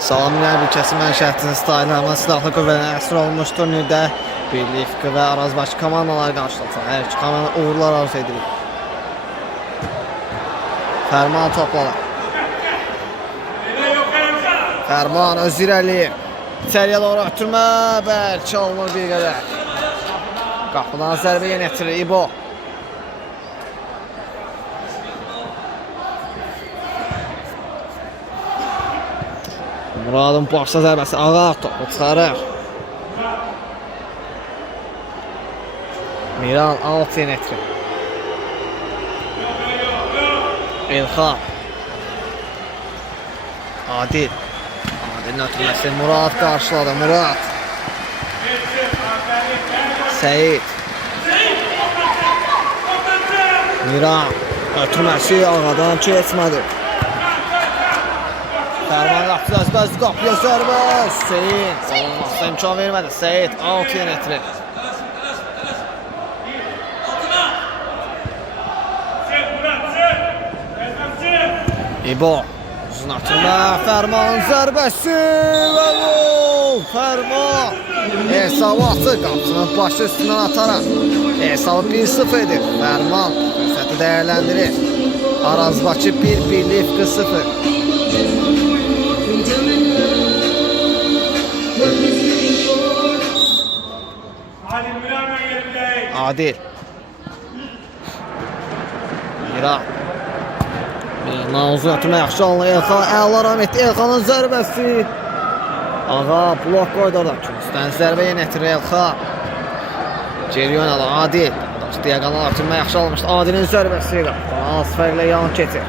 Salam Ülkəsi mənşəətinin staylarına silahlı qüvvələrinə əsir olmuş turnirdə Birlik Fikri və Arazbaşı komandaları qarşılaşacaq. Hər iki komanda uğurlar arzu edilir. Fərman topladı. Fərman öz irəliyir. İçəriyə doğru ötürmə. Bəlkə olmur bir qədər. Qapıdan zərbə yenə etirir İbo. Muradın başla zərbəsi ağır topu çıxarır. Miran alt yenetri. İlhan. Adil. Adil'in ötürməsi Murad qarşıladı. Murad. Seyid. Miran. Ötürməsi ağadan keçmədi. Fərman qapıya zərbə. Seyid. Olmazsa imkan vermədi. Seyid alt yenetri. İbo. Uzun atırma. Fərman zərbəsi və gol. Fərman. Hesabı atır. Qapısının başı üstündən ataraq. Hesabı 1-0 edir. Fərman fürsəti dəyərləndirir. Arazbaşı 1, Birlik Fikri 0. Adil. Miran. Miran uzun atırma yaxşı alınır. Elxan əla ram etdi. Elxanın zərbəsi. Ağa blok qoydu oradan. Kürsüdən zərbə yenə etirir Elxan. Geri oynadı Adil. Diaqonal atırma yaxşı almışdı. Adilin zərbəsi. Az fərqlə yan keçir.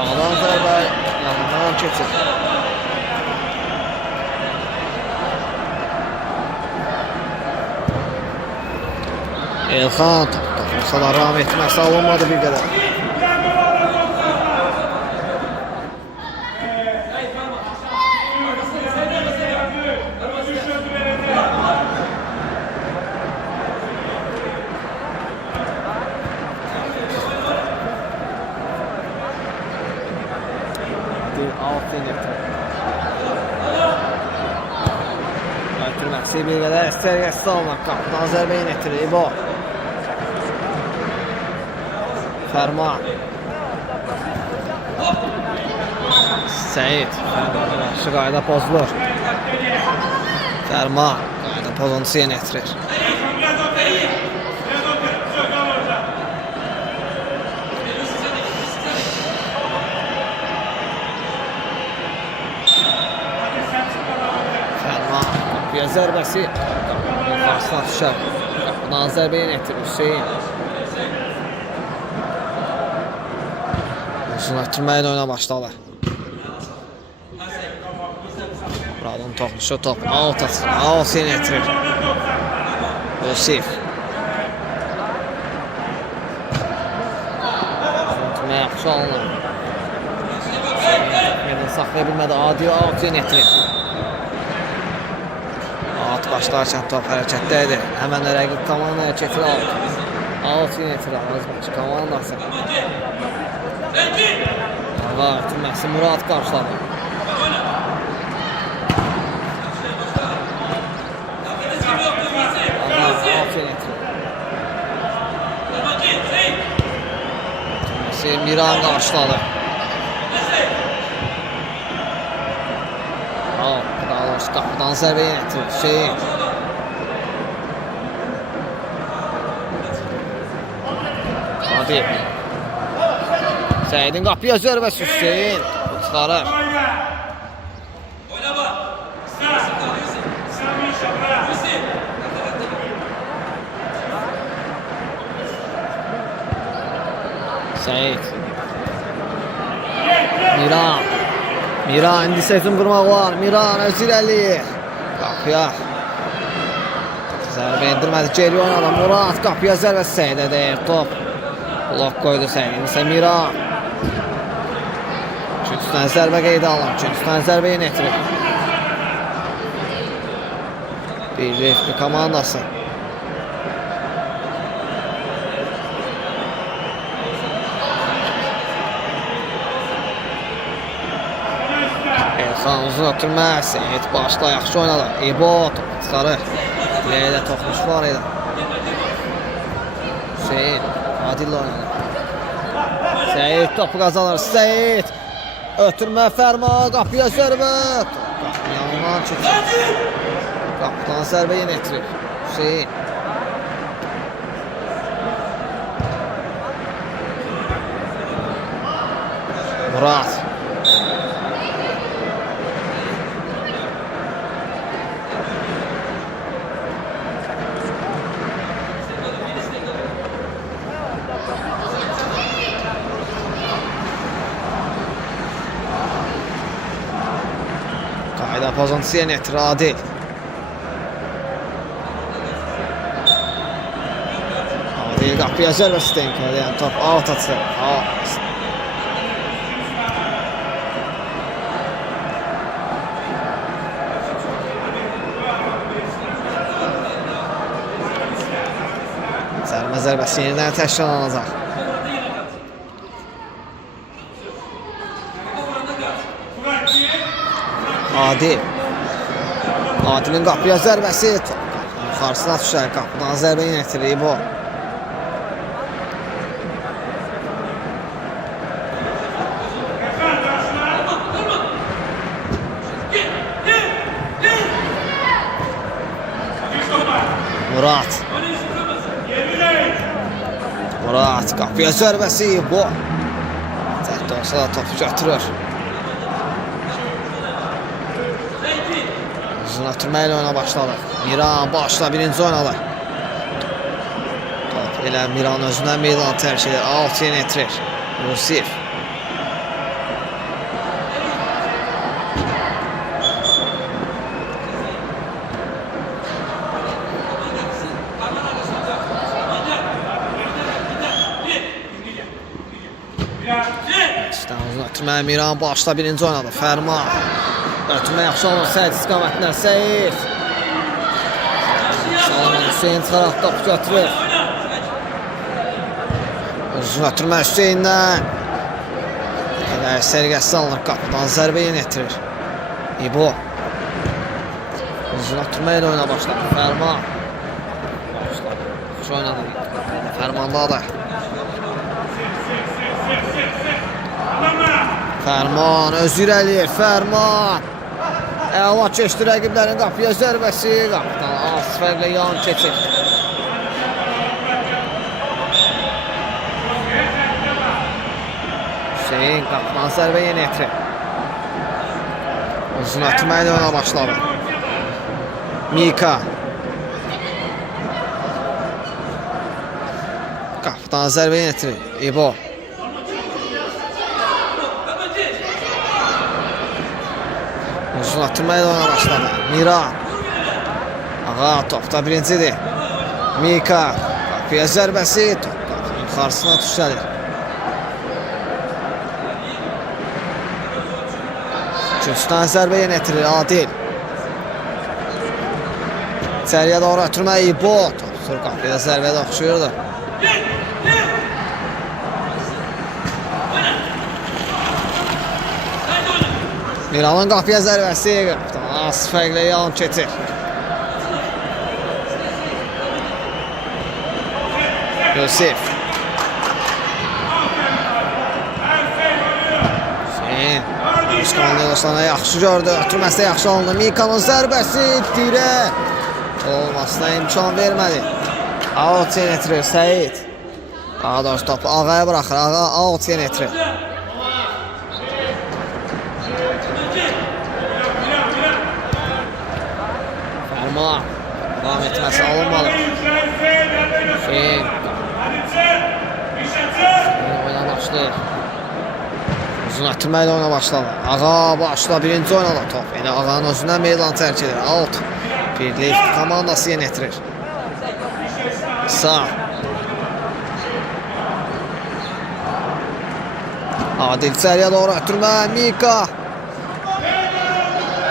Ağlan zərbə yanından keçir. Elxan topu ram etməsi alınmadı bir qədər. Ötürməsi bir qədər istərgəsi almaq. Qapıdan zərbə yenə İbo. Fərman. Seyid. Fərman yaxşı qayda pozulur. Fərman qayda pozuntusu yenə etirir. Fərman qapıya zərbəsi. Qapının qarşısına düşər. Qapıdan zərbə yenə etirir Hüseyin. Uzun ötürməyə də oyuna başladı. Muradın toxuşu top alt atır. Alt yenə etirir. Yusif. Ötürməyə yaxşı alınır. Yedin saxlaya bilmədi. Adil alt yenə etirir. Alt başlarkən top hərəkətdəydi. Həmən rəqib komanda hərəkəti alt. Alt yenə etirir. Arazbaşı komandası. Ağa ötürməsi Murad qarşıladı. Ağa aferin etirir. Ötürməsi Miran qarşıladı. Qapıdan zərbə yenə etirir. Hüseyin. Adil. Seyidin qapıya zərbəsi Hüseyin. Çıxarır. Seyid. Miran. Miran indi sezon qurmaq var. Miran öz irəli. Qapıya. Zərbə endirmədi. Geri oynadı. Murad qapıya zərbəsi Seyidə deyir. Top. Blok koydu Seyid. İndi Miran. Üçüncüdən zərbə qeydə alınır. Üçüncüdən zərbə yenə etirir. Birlikli komandası. Elxan uzun ötürmə. Seyid başla yaxşı oynadı. İbo sarı. Leylə toxmuş var idi. Hüseyin Adillə oynadı. Seyid topu qazanır. Seyid ötürmə Fərman qapıya zərbə. Yanından çıxır. Qapıdan zərbə yenə etirir. Hüseyin. Murad. Qayda pozuntusu yenə etirir Adil. Adil qapıya zərbə Stenko. Yəni top out atır. Sərmə zərbəsi yenidən təşkillanacaq. Adil. Adilin qapıya zərbəsi. Yuxarısına düşər. Qapıdan zərbə yenə etirir İbo. Murad. Murad qapıya zərbəsi İbo. Cəhd olsa da topu götürür. Uzun ötürmə ilə oyuna başladı. Miran başla birinci oynadı. Top elə Miran özündən meydanı tərk edir. Alt yenə etirir. Yusif. Uzun ötürmə Miran başla birinci oynadı. Fərman. Ötürmə yaxşı olur. Səyid istiqamətindən Səyid. Salman Hüseyin çıxaraq topu götürür. Uzun ötürmə Hüseyindən. Elə sərgəsi alınır. Qapıdan zərbə yenə etirir. İbo. Uzun ötürmə ilə oyuna başladı. Fərman. Yaxşı oynadı. Fərmandadır. Fərman öz irəliyir. Fərman. Əla keçdi rəqiblərin qapıya zərbəsi. Qapıdan az fərqlə yan keçir. Hüseyin qapıdan zərbə yenə etirir. Uzun ötürmə ilə oyuna başladı. Mika. Qapıdan zərbə yenə etirir. İbo. Uzun ötürmə ilə oyuna başladı. Miran. Ağa topda birincidir. Mika. Qapıya zərbəsi. Topda yuxarısına düşəlir. Üçüncüdən zərbə yenə etirir Adil. İçəriyə doğru ötürmə İbo. Top qapıya zərbəyə də oxşuyurdu. Miranın qapıya zərbəsi. Az fərqlə yan keçir. Yusif. Hüseyin. Özkanlı dostlarına yaxşı gördü. Ötürməsi də yaxşı alındı. Mikanın zərbəsi dirə. Olmasına imkan vermədi. Out yenə etirir Səyid. Daha doğrusu topu Ağaya bıraxır. Ağa out yenə etirir. Fərman. Devam etməsi alınmalı. Hüseyin. Oyuna başlayır. Uzun ötürmə ilə oyuna başladı. Ağa başla birinci oynadı. Top elə Ağanın özündən meydan tərk edir. Out. Birlik komandası yenə etirir. Sağ. Adil içəriyə doğru ötürmə. Mika.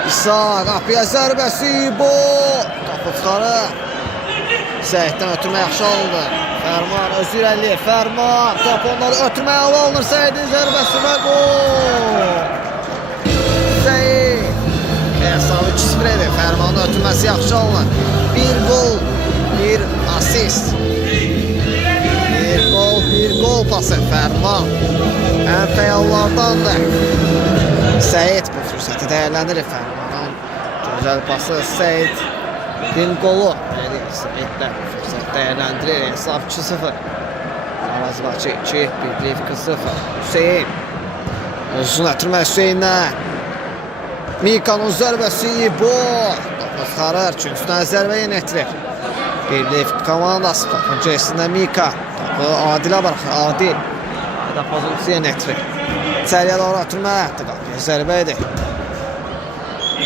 İsa qapıya zərbəsi. Bu. Topu çıxarır. Səyiddən ötürmə yaxşı alındı. Fərman öz irəliyir. Fərman. Top onları ötürməyə alınır. Səyidin zərbəsi və gol. Səyid. Hesabı 2-0 edir. Fərmanın ötürməsi yaxşı alınır. Bir gol. Bir asist. Bir gol pası Fərman. Ən fəallardandır. Səyid bu fürsəti dəyərləndirir. Fərmanın gözəl pası Səyidin qolu. Səyiddə fürsət dəyərləndirir. Hesab 2-0. Arazbaçı 2, Birliyev 0. Hüseyin. Uzun ötürmə Hüseyinlə. Mika'nın zərbəsi bu. Topu çıxarır. Üçüncüdən zərbə yenə etirir. Birliyev komandası topun içərisində Mika. Topu Adilə bıraxır. Adil. Da pozisiya yenə etirir. İçəriyə doğru ötürmə. Qapıya zərbə edir.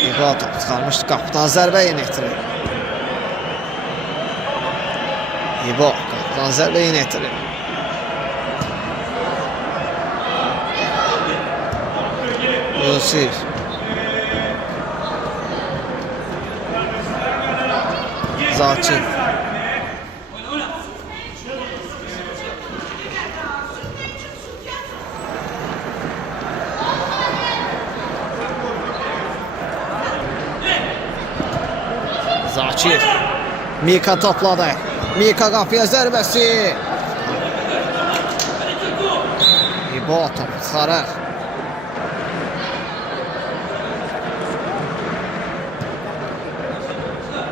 İbo topu çıxarmışdı. Qapıdan zərbə yenə etirir. İbo qapıdan zərbə yenə etirir. Yusif. Zakir. Zakir. Mika topladı. Mika qapıya zərbəsi. İbo topu çıxarır.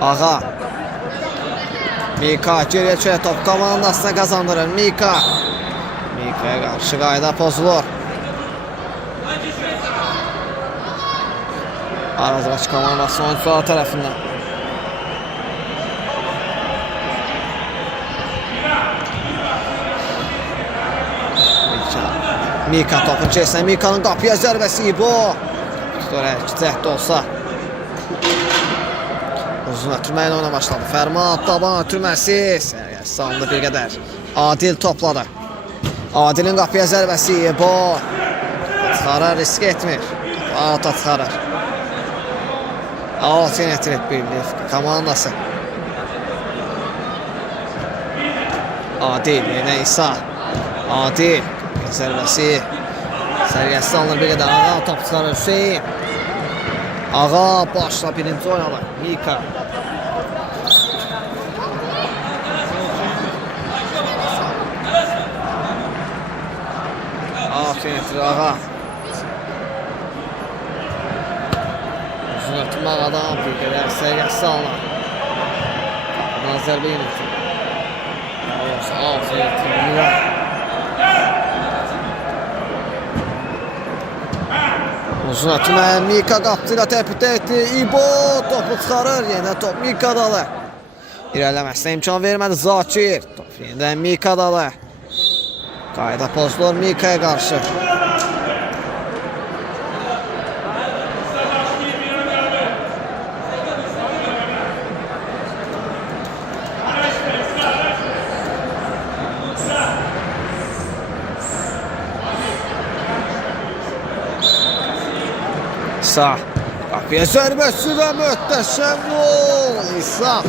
Ağa. Mika geriyə çəkir, top komandasına qazandırır. Mika. Mika'ya qarşı qayda pozulur. Arazbaşı komandası oyuncular tərəfindən. Mika topun içərisinə. Mika'nın qapıya zərbəsi İbo. Tutur iki cəhdə olsa. Uzun ötürməklə ona başladı. Fərman taban ötürməsi. Səriyəsi salındı bir qədər. Adil topladı. Adilin qapıya zərbəsi İbo. Çıxarır, risk etmir. Ata çıxarır. Alt yenə etirib Birliyev komandası. Adil yenə İsa. Adil. Zərbəsi. Səriyəsi salınır bir qədər. Ağa top çıxarır Hüseyin. Ağa başla birinci oynadı. Mika. Aferin etirir Ağa. Uzun ötürmə Ağadan bir qədər səriyəsi salınır. Qapıdan zərbə yenə etirir. Aferin etirir. Uzun ötürmə Mika qapçıyla təpüdə etdi. İbo topu çıxarır. Yenə top Mika'dalı. İrələməsinə imkan vermədi Zakir. Top yenidən Mika'dalı. Qayda pozulur Mika'ya qarşı. İsa. Qapıya zərbəsi və möhtəşəm gol. İsa.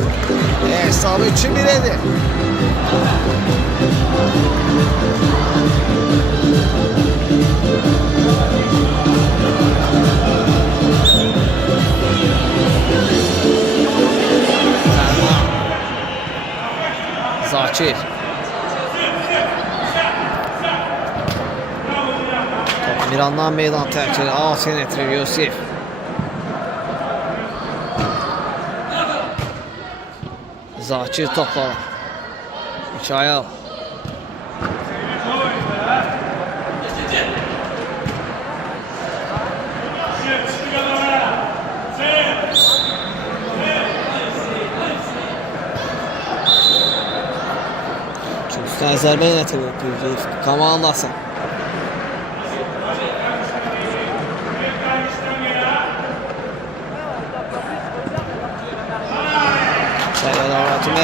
Hesabı 2-1 edir. Zakir. Mirandan meydan tərk edir. Aferin etirir Yusif. Zakir topladı. İki ayağı. Çünkü zərbə yönetilir komandası.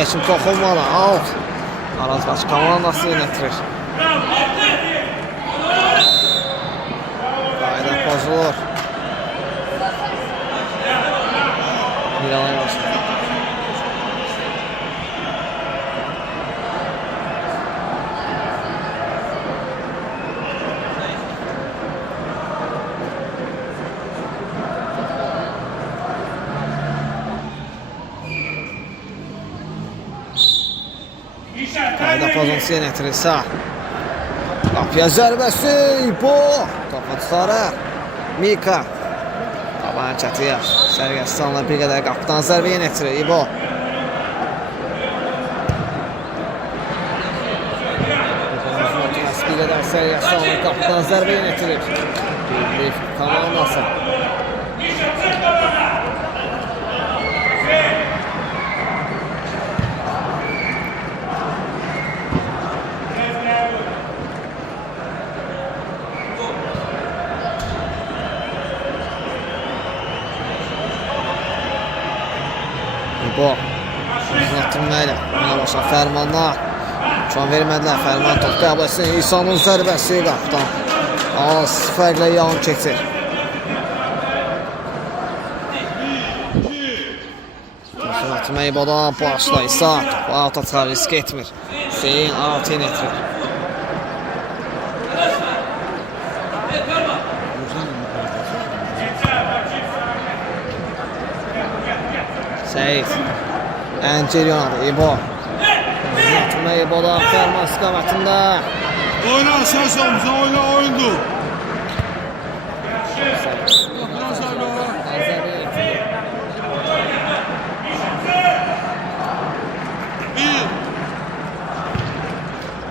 Üçün toxunmalı, out. Arazbaşı komandası yönetirir. pozulur. Miran başladı. Qayda pozisiya gətirirsə. Qapıya zərbəsi. Bu. Topu tutarır. Mika. Taban çətiyə. Sərgəstanla bir qədər qapıdan zərbəyə gətirir. İbo. Bir qədər Sərgəstanla qapıdan zərbəyə gətirir. Bir komandası. Bu uzatılmayla ona başa Fərmanlar can vermədilər. Fərman top qəbul etsin. İsa'nın zərbəsi qapıdan az fərqlə yan keçir. Uzatmayı bodan başla İsa topu alta çıxar, risk etmir. Hüseyin altın etirir. Seyit Əncir yanadı. İbo uzatma İbo'da Fərman istiqamətində. Oyna aşağısamıza, oyna oyundur.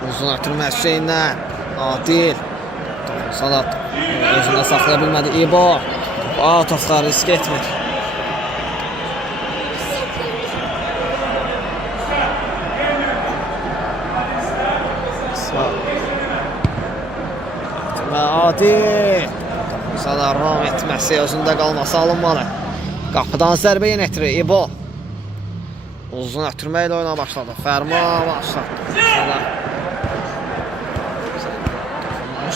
Uzun ötürmə Hüseyin'dən Adil Salat özündə saxlaya bilmədi. İbo Atoflar risk etmir. Adil Salar ram etməsi, özündə qalması alınmalı. Qapıdan zərbə yenətdirir İbo. Uzun ötürməklə oyuna başladı. Fərman başladı.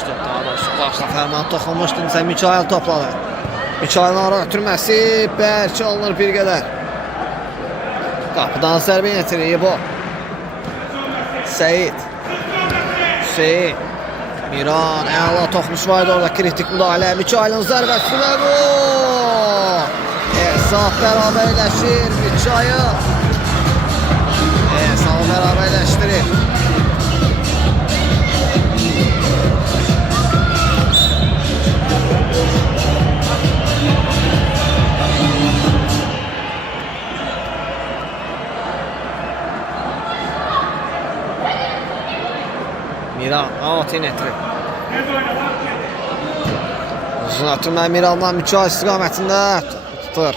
Daha doğrusu başla Fərman toxunmuşdu. Sən Mikail topladı. Mikail'ın ara ötürməsi bəlkə alınır bir qədər. Qapıdan zərbə yenətdirir İbo. Seyit Hüseyin Miran əla toxmuş vardı orada, kritik müdahilə. Mikail'ın zərbəsi və gol. Hesab bərabərləşir. Mikail hesabı bərabərləşdirir. Miran altın etirir. Uzun atırma Miran'dan Mikail istiqamətində tutur.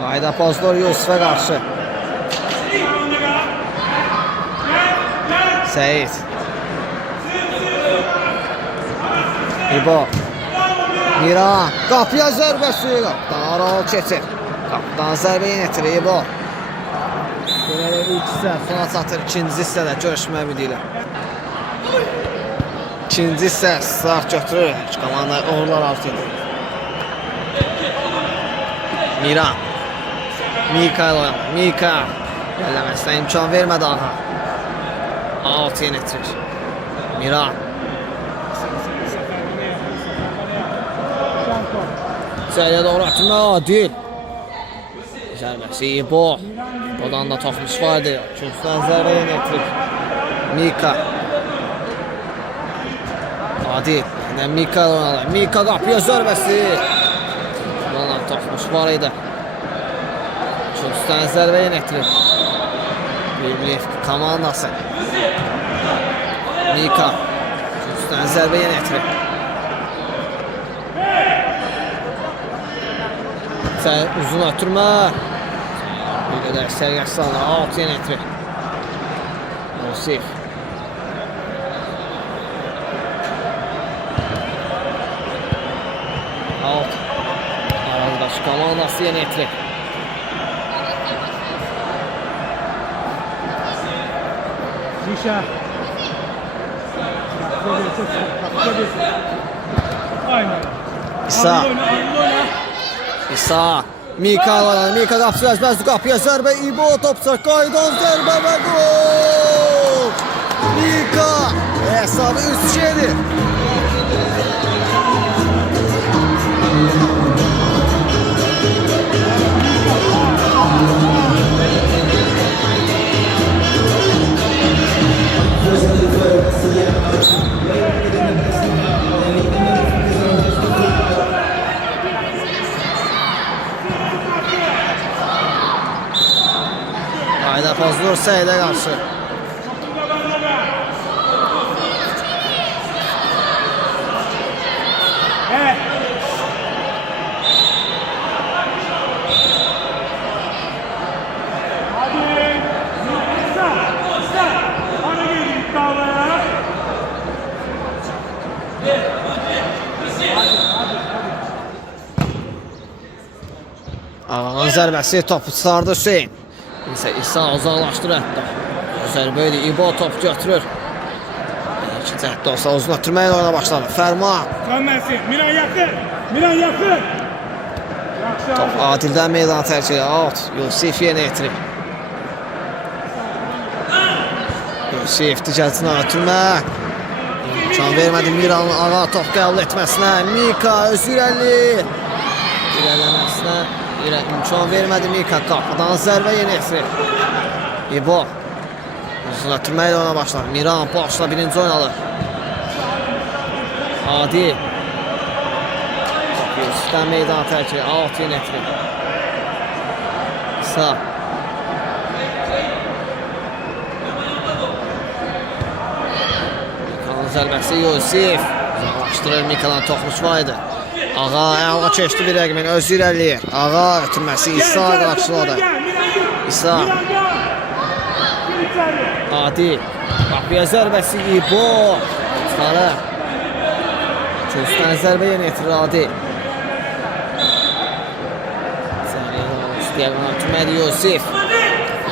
Qayda pozdur Yusuf'a qarşı. Seyit İbo Miran qapıya zərbəsi. Qapıdan aral keçir. Qapıdan zərbə yenətdirir İbo. Belə ilk hissə sona çatır. İkinci hissədə görüşmək ümidi ilə. İkinci hissə start götürür. Komanda uğurlar arzu edir. Miran Mikail oynadı. Mika gəlməsinə imkan vermədi ağa. Altı yenətdirir. Miran İçəriyə doğru atma Adil. Zərbəsi İbo. İbo'dan da toxmuş vardı. Üçüncüdən zərbə yenətdirir. Mika Adil. Yəni Mika oynadı. Mika qapıya zərbəsi. İbo'dan toxmuş var idi. Üçüncüdən zərbə yenətdirir. Birlik komandası. Mika üçüncüdən zərbə yenətdirir. Uzun ötürmə. Bir qədər Sərgəstanla alt yenətdirir. Yusuf alt. komandası yenə etirir. Zişa. Aynen. İsa. Oyna. İsa. Mika var. Mika qapısı vəzbəzdir. Qapıya zərbə. İbo topça qaydan zərbə və gol. Mika. Hesabı 3-2'dir. Ayda Fazlur Seydə qarşı. Evet. Hadi. İsa. Hadi gelin iddialara. Ağanın zərbəsi topu çıxardı Hüseyin. İsa uzaqlaşdırır hətta. Zərbə ilə İbo top götürür. İki cəhətdə olsa uzun ötürməklə oyuna başladı. Fərman. Dönməsin. Milan yakın. Top Adildən meydana tərk edir. Out. Yusif yenə etirir. Yusif digərçinə ötürmə. İmkan vermədi Miranın ağa top qəbul etməsinə. Mika öz irəliləməsinə. İmkan vermədi Mika. Qapıdan zərbə yenə etirir. İbo. Uzun ötürməklə ona başlar. Miran başla birinci oynadı. Adil. Yusifdən meydana tərk edir. Out yenə etirir. İsa. Mikanın zərbəsi Yusif. Uzaqlaşdırır Mikanın toxunuş var idi. Ağa əla keçdi bir rəqmin, özü irəliyir. Ağa ötürməsi İsa qarşıladı. İsa. Adil. Qapıya zərbəsi İbo. Çıxarır. Köstən zərbə yenə etirir Adil. İstəyər buna ötürmədi Yusif.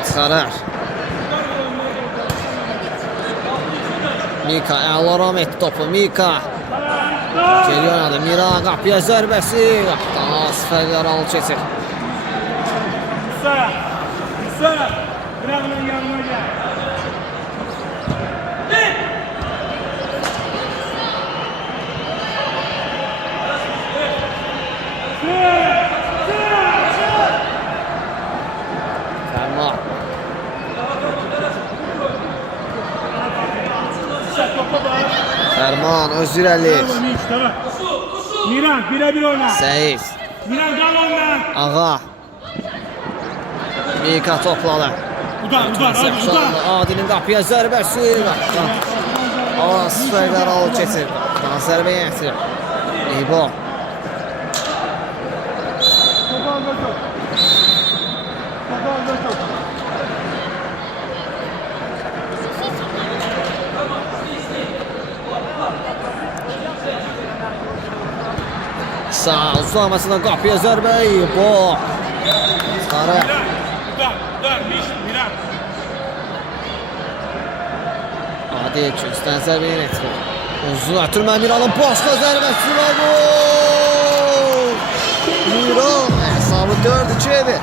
Çıxarır. Mika əla ram etdi topu. Mika. Geliyor oynadı. Miran qapıya zərbəsi. Qapıdan asfərlər alı keçir. İsa. Bırakın yanına gel. Fərman. Fərman öz irəliyir. Miran birebir oyna. Seyis. Miran kal ondan. Ağa. Mika topladı. Udar. Adil'in qapıya zərbəsi. Asfərlər alı keçir. Qapıdan zərbə yenə etirir. İbo. Sağ uzamasından qapıya zərbə. İbo. Çıxarır. Udar. Miran. Adil Köstən zərbə yenə etirir. Uzun ötürmə Miranın başqa zərbəsi və gol! Miran hesabı 4-2'dir.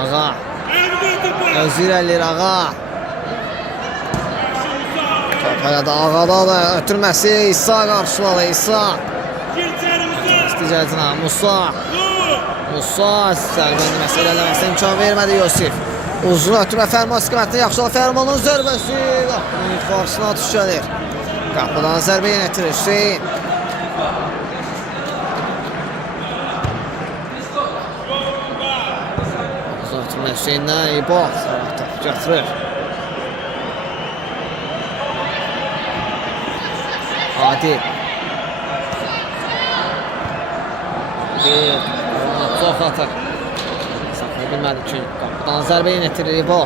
Ağa. Öz irəliyir Ağa. Top da Ağada da ötürməsi İsa qarşıladı. İsa. İsticəcinə Musa. Sərbəndi məsələməsi imkan vermədi Yusif. Uzun ötürmə Fərman istiqamətində yaxşı Fərmanın zərbəsi. Qapının qarşısına düşəlir. Qapıdan zərbə yenə etirir Hüseyin. Uzun ötürmə Hüseyin'dən İbo. Top götürür. Adil. Çox atır. Saxlaya bilmədi ki. Qapıdan zərbə yenə İbo.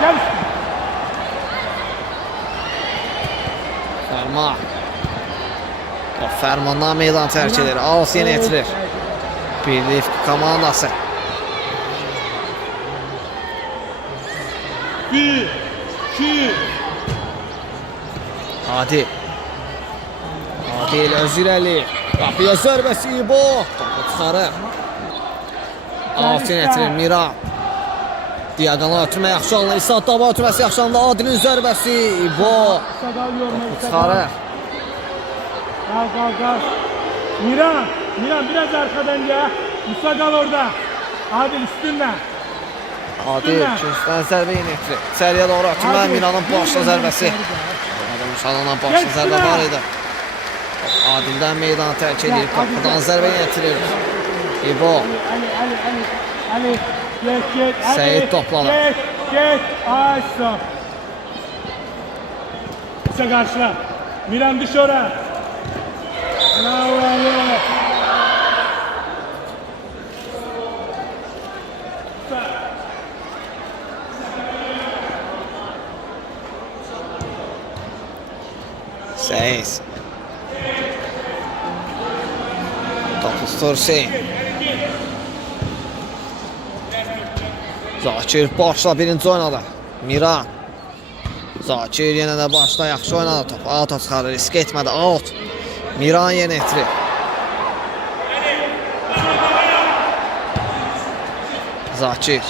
Gel. Fərman. O Fərmandan meydan tərk edir. Ağız yenə etirir. Birlik komandası. 1, 2. Adil. Adil öz irəli. Qapıya zərbəsi İbo. Topu çıxarır. Ağız yenə etirir Miran. Diagonal ötürmə yaxşı alınır. İsa dava ötürməsi yaxşı alınır. Adilin zərbəsi İbo. Çıxarır. Kal. Miran biraz arkadan gel. Musa kal orada. Adil üstünden. Adil üstdən zərbə yenə etirir. İçəriyə doğru ötürmə Miranın başla zərbəsi. Musa'dan başla zərbə var idi. Adildən meydanı tərk edir. Qapıdan zərbə yenə etirir. İbo. Ali. Get. Seyit topladı. Get. Aysa. Musa karşıla. Miran dış oraya. Bravo. Seyit. Topu tutur Hüseyin. Zakir başla birinci oynadı. Miran. Zakir yenə də başla yaxşı oynadı. Topu out çıxarır. Risk etmədi. Out. Miran yenə etirir. Zakir.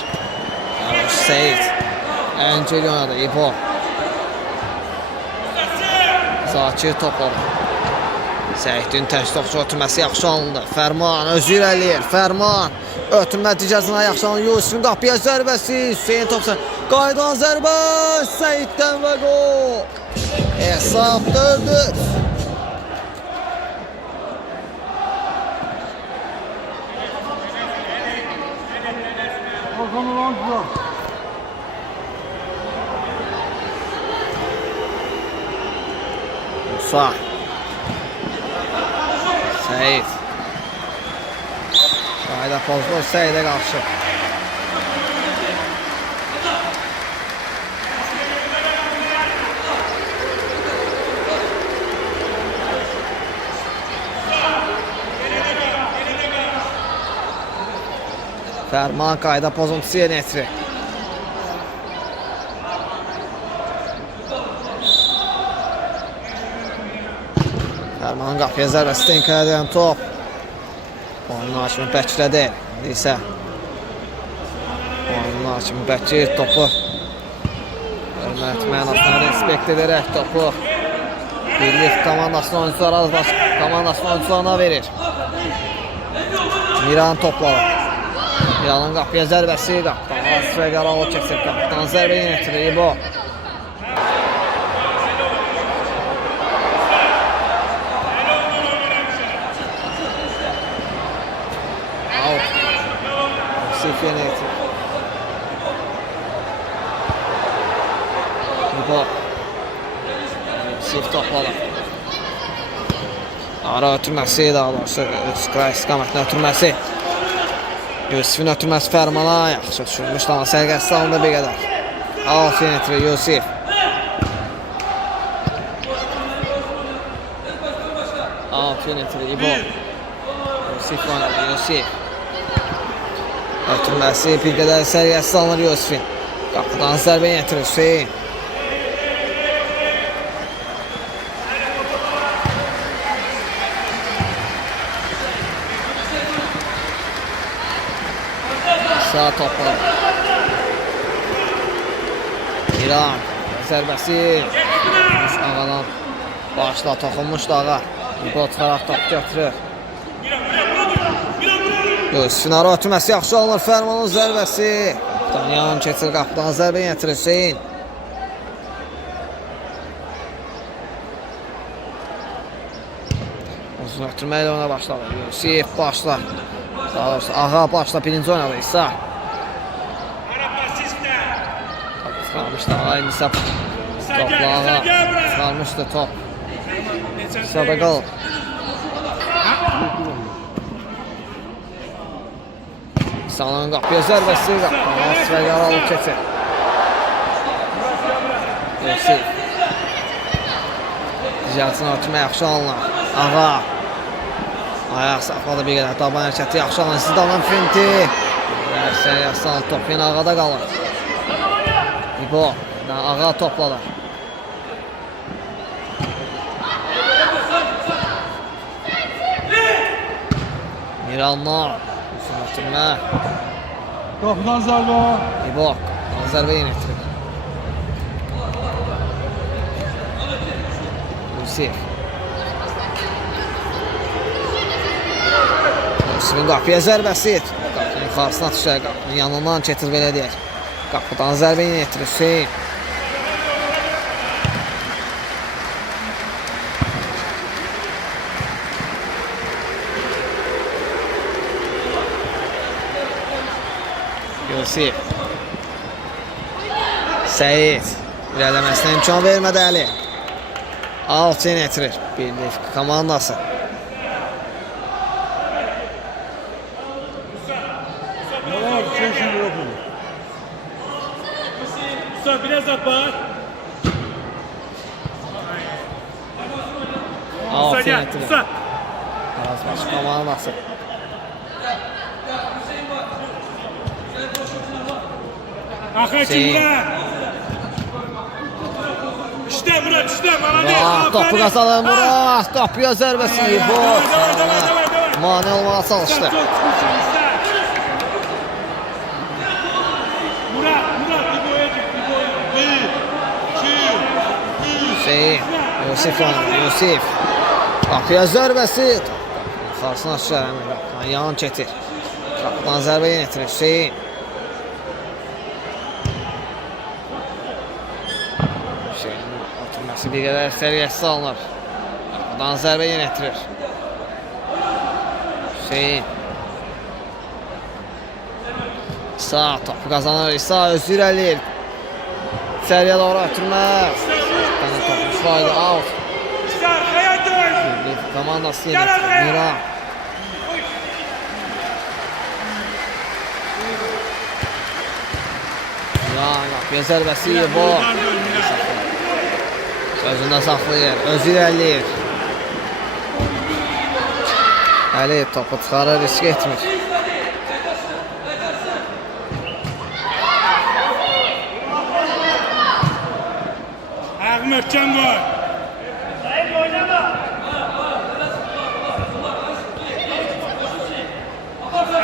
Seyit. Ənceli oynadı. İbo. Zakir topladı. Seyidin tək topu ötürməsi yaxşı alındı. Fərman özü irəliyir. Fərman. Ötürmə nəticəsinə yaxşı alındı. Yusufun qapıya zərbəsi. Hüseyin topsa. Qaydan zərbə. Seyiddən və gol. Hesab 4-4. Musa. Seyit. Qayda pozdu Seyidə qarşı. Fərman qayda pozuntusu yenə etirir. Fərman qapıya zərbəsi Stenkaya edən top. Oyunun hakimi Bəkirədə. İndi oyunun hakimi Bəkir topu hörmət mənasına respekt edərək topu birlik komandasının oyuncularına verir. Miran topladı. Miranın qapıya zərbəsi qapıdan Asrə Qaralı keçir. Qapıdan zərbə yenə etirir İbo. Yusuf yenə etirir. İbo. Yusuf topladı. Ara ötürməsi daha doğrusu istiqamətlə ötürməsi. Yusuf'un ötürməsi Fərmana yaxşı düşürmüş. Amma sərgəsi alındı bir qədər. Alt yenə etirir Yusuf. Alt yenə etirir İbo. Yusuf oynadı Yusuf. Ötürməsi bir qədər sərgəsi alınır Yusuf'un. Qapıdan zərbə yenə etirir Hüseyin. Sağ topu. İran zərbəsi. Ağadan başla toxunmuşdu ağa. İbo çıxaraq top götürür. Yusuf'un ara ötürməsi yaxşı alınır. Fərmanın zərbəsi. Danyan keçir qapıdan zərbə yetirir Hüseyin. Uzun ötürməklə ona başladı. Yusuf başla. Daha doğrusu ağa başla birinci oynadı İsa. Çıxarmışdı aynı sap. Sen gel, Toplağa sen gel buraya. çıxarmışdı top. Neçə Sada qalıb. İsa'nın qapıya zərbəsi qapıdan və yaralı keçir. Yusif. Dicəlçini örtmə yaxşı alınır. Ağa. Ayaq saxladı bir qədər. Taban hərəkəti yaxşı alınır. Zidanın finti. Dərsəyə yaxşı top yenə ağada qalır. İbo. Ağa topladı. Miranlar. Ötürmə. Qapıdan zərbə. İbo. Zərbə yenildirir. Yusif. Yusifin qapıya zərbəsi. Qapının qarşısına düşər. Qapının yanından keçir belə deyək. Qapıdan zərbə yenildirir Hüseyin. Yusif. Səyid. İrələməsinə imkan vermədi Əli. Alçı yetirir. Birlik komandası. Musa biraz apar. Musa Alçı gel. yetirir. Musa. Arazbaşı komandası. Axı kimlər? İşte Murat, işte bana ne? Murat topu kazanır Murat. Qapıya zərbəsi. Boş. Mane olmağa çalışdı. Çok çıkmışsın işte. Murat, bir boya çık, bir boya. Bir, iki, üç. Hüseyin. Yusif oynadı. Yusif. Qapıya zərbəsi. Qarşısına düşər həmin. Yan çetir. Qapıdan zərbə yenildirir Hüseyin. Hüseyinin oturması bir qədər səriyyətsiz alınır. Qapıdan zərbə yenildirir. Hüseyin. İsa topu kazanır. İsa özü irəliyir. İçəriyə doğru ötürməz. Tane topu şuraydı out. Sen hayat dön. Bir komandası yenildirir. Mira. Ya qapıya zərbəsi bu. Sözündə saxlayır. Özü irəliyir. Əli topu çıxarır, risk etmir. Ayak möhkəm qoy.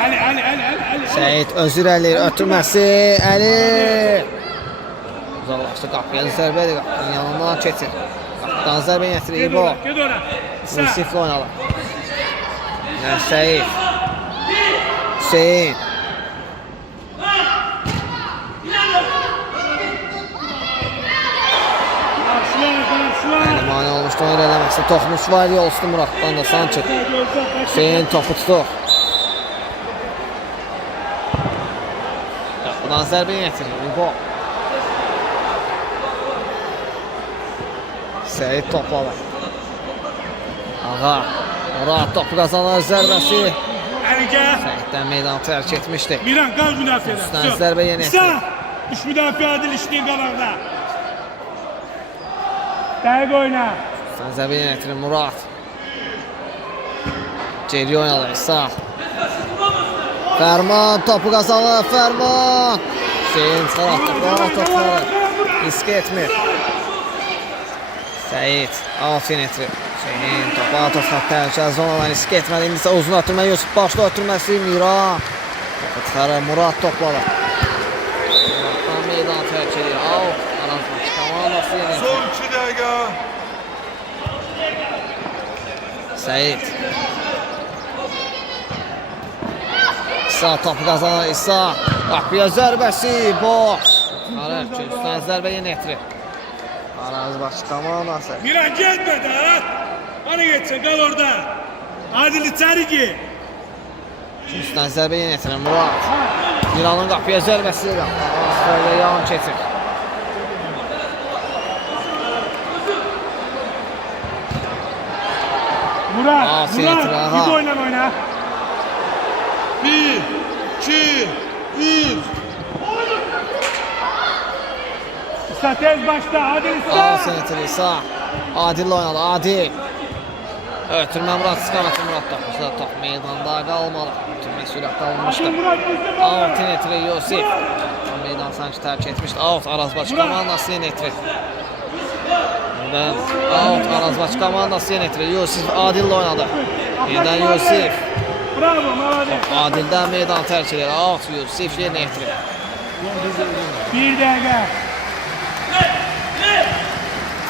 Ali. Səyid özü irəliyir, ötürməsi. Əli. Uzaqlaşdı qapıya zərbədir. Qapının yanından keçir. Qapıdan zərbə yetirir İbo. Ged ora. Yusiflə oynadı. Səyid. Hüseyin. Yani mane olmuşdu onu eləməksə. Toxmuş var yol üstü Muratdan da Sançı. Hüseyin topu tutur. Qapıdan zərbə yetirir İbo. Səyid topladı. Ağa. Murat topu kazanır zərbəsi. Ali gel. Səyiddən meydanı tərk etmişdi. Miran qal müdafiədə. Üstdən zərbə yenə etdi. İsa. Üç müdafiə adil işləyir qalarda. Dəqiq oyna. Üstdən zərbə yenə etirir Murat. Geri oynadı İsa. Fərman topu kazanır. Fərman. Hüseyin çıxar topları. Risk etmir. Səyid. Afin etirir. Hüseyin topu atır. Təhlükəli zonadan risk etmədi. İndi isə uzun ötürmə Yusuf başda ötürməsi Mira. Topu çıxarır Murat topladı. Muratdan meydan tərk edir. Out. Arazbaşı komandası yenə etirir. Son 2 dəqiqə. Səyid. İsa topu kazanır. İsa. Qapıya zərbəsi. Boş. Çıxarır ki, üstdən zərbə yenə etirir. Arazbaşı komandası. Miran getmə də. Hani geçse qal orada. Adil içəri gir. Üstdən zərbə yenə etirir Murat. İranın qapıya zərbəsi. Asfalda yan keçir. Murat, Afiyet Murat, Raha. git oyna. 1, 2, 3. İsa tez başla, hadi İsa. Aferin İsa. Adil oynadı, Adil. Ötürmə Murat istiqaməti Murat tapmışlar. Top meydanda qalmalı. Ötürmə sürətdə alınmışdı. Hadi Murat, Mustafa. Out Netri Yusif. Meydan sanki tərk etmişdi. Out Arazbaş komandası Netri. Out Arazbaş komandası Netri. Yusif Adil oynadı. Yeniden Yusif. Bravo, Murat. Adil'dən meydan tərk edir. Out Yusif Netri. 1 dəqiqə.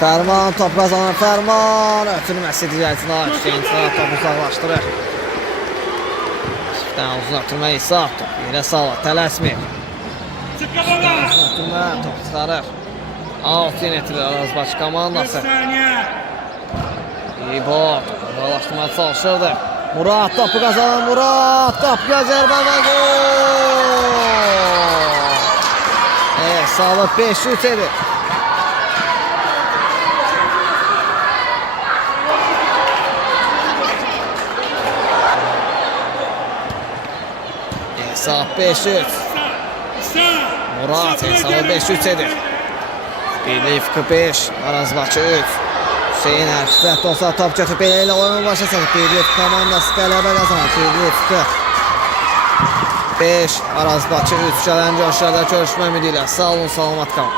Fərman top qazanır. Fərman ötürməsi digərcinə. Hüseyin topu uzaqlaşdırır. Çiftdən uzun ötürmə İsa. Top yerə salır. Tələsmir. Uzun ötürmə top çıxarır. Out Netri Arazbaş komandası. 4 saniyə. İbo uzaqlaşdırmaya çalışırdı. Murat topu qazanır. Murat qapıya zərbə və gol! Hesabı 5-3 edir. Hesab 5-3. Murat hesabı 5-3 edir. Birliği 5, Arazbaşı 3. Hüseyin Erşifət olsa top götürüb belə ilə oyunu başlasın. Birliği komandası qələbə qazanır. Birliği 5, Arazbaşı 3. Gələn görüşlərdə görüşmə ümidi ilə. Sağ olun, salamat qalın.